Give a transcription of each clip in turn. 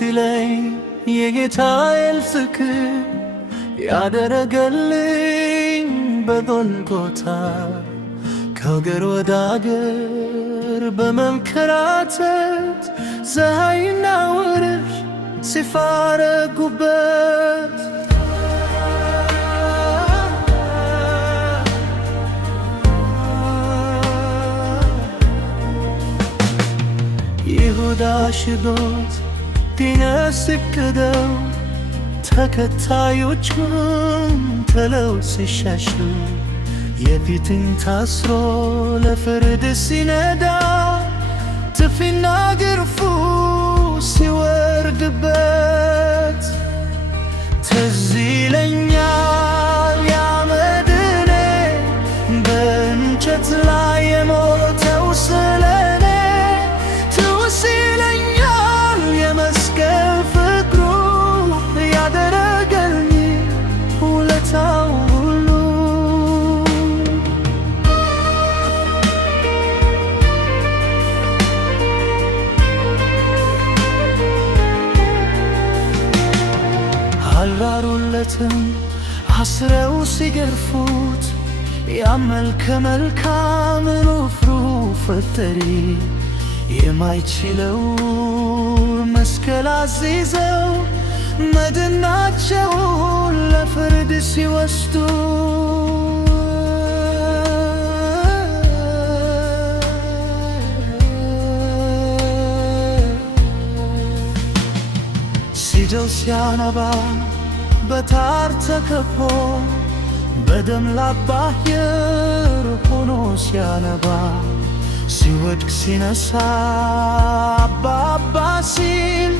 ሲለኝ የጌታዬን ፍቅር ያደረገልኝ በጎልጎታ ከአገር ወደ አገር በመንከራተት ፀሐይና ወርች ሲፋረጉበት ይሁዳ ሽጎት ቢነስክደው ተከታዮቹን ጥለው ሲሸሹ የፊትን ታስሮ ለፍርድ ሲነዳ ጥፊና ግርፉ ሲወርድበት ትዝ ይለኛል ያ መድኔ በእንጨት ላይ የሞተው ስለኔ ትውስ ይለኛል የመስቀል ፍቅሩ ያደረገልኝ ውለታው ሁሉ አልራሩለትም አስረው ሲገርፉት ያ መልከ መልካም ሩህሩህ ፈጣሪ የማይችለው መስቀል አስይዘው መድናቸውን ለፍርድ ሲወስዱ ሲደው ሲያነባ በታር ተከቦ በደም ላባየር ሆኖ ሲያነባ ሲወድቅ ሲነሳ አባ አባ ሲል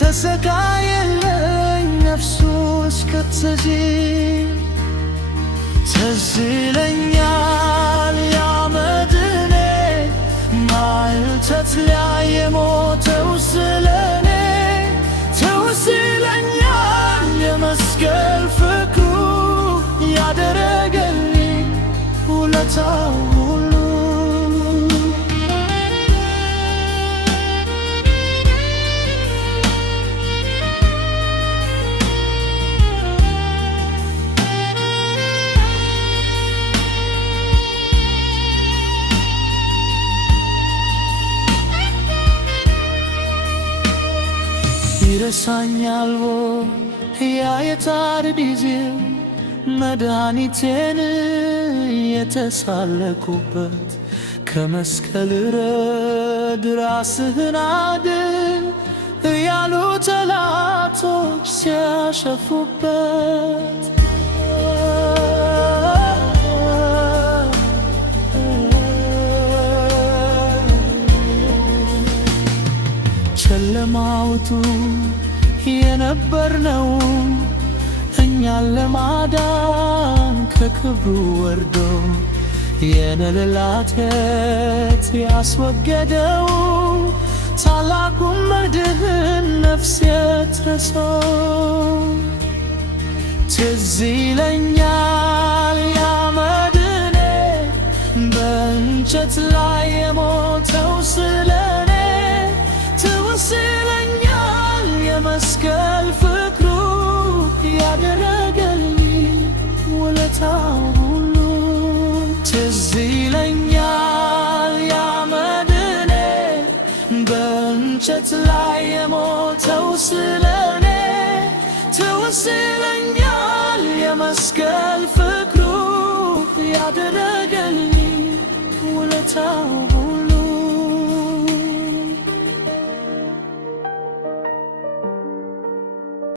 ተሰቃየለኝ ነፍሱ እስክትዝል ትዝ ይለኛል ያ መድኔ ማዕልተት ላይ የሞተው ስለኔ ትውስ ይለኛል የመስቀል ፍቅሩ ያደረገልኝ ውለታው ሁሉ ይረሳኛል ያ የታር ጊዜው መድኃኒቴን የተሳለቁበት ከመስቀል ረድ ራስህን አድን እያሉ ጠላቶች ሲያሸፉበት ጨለማውቱ የነበርነው እኛን ለማዳን ከክብሩ ወርዶ የነልላቴት ያስወገደው ታላቁን መድህን ነፍስ የትረሳው ትዝ ይለኛል ያ መድኔ በእንጨት ላይ የሞተው ስለኔ ትውስ ይለኛል የመስቀል ፍቅሩ ያደረገልኝ ውለታው ሁሉ ትዝ ይለኛል ያ መድኔ በእንጨት ላይ የሞተው ስለኔ ትውስ ይለኛል የመስቀል ፍቅሩ ያደረገልኝ ውለታው